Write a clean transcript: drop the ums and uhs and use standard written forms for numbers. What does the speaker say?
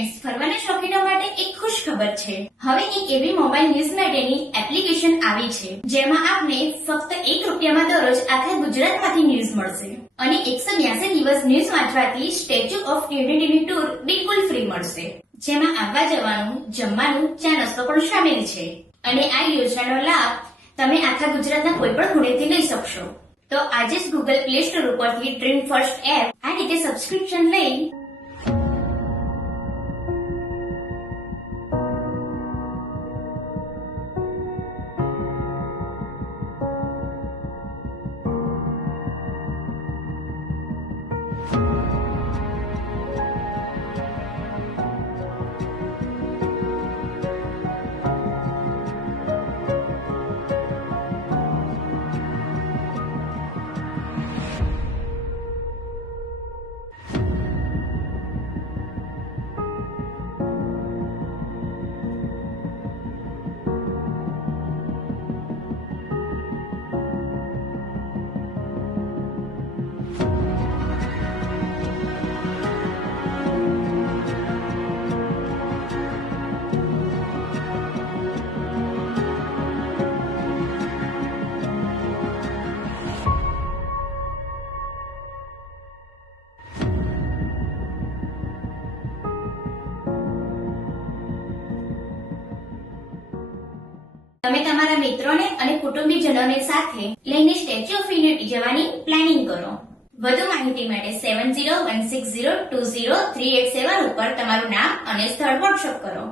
Friends, ફરવાના શોખીનો માટે એક ખુશ ખબર છે. હવે એક એવી મોબાઈલ ન્યૂઝ માટેની એપ્લિકેશન આવી છે જેમાં આપને ફક્ત ₹1 દરરોજ આખા ગુજરાતમાંથી ન્યૂઝ મળશે અને 182 દિવસ ન્યૂઝ વાંચવાથી સ્ટેચ્યુ ઓફ યુનિટીની ટૂર બિલકુલ ફ્રી મળશે, જેમાં આવવા જવાનું, જમવાનું, ચા નાસ્તો પણ શામેલ છે. અને આ યોજનાનો લાભ તમે આખા ગુજરાતના કોઈ પણ ખૂણેથી લઈ શકશો. તો આજે જ ગૂગલ પ્લે સ્ટોર ઉપરથી ડ્રીમ ફર્સ્ટ એપ આ રીતે સબસ્ક્રિપ્શન લઈ તમે તમારા મિત્રોને અને કુટુંબીજનોને સાથે લઈને સ્ટેચ્યુ ઓફ યુનિટી જવાની પ્લાનિંગ કરો. વધુ માહિતી માટે 7016020387 ઉપર તમારું નામ અને સ્થળ વોટ્સઅપ કરો.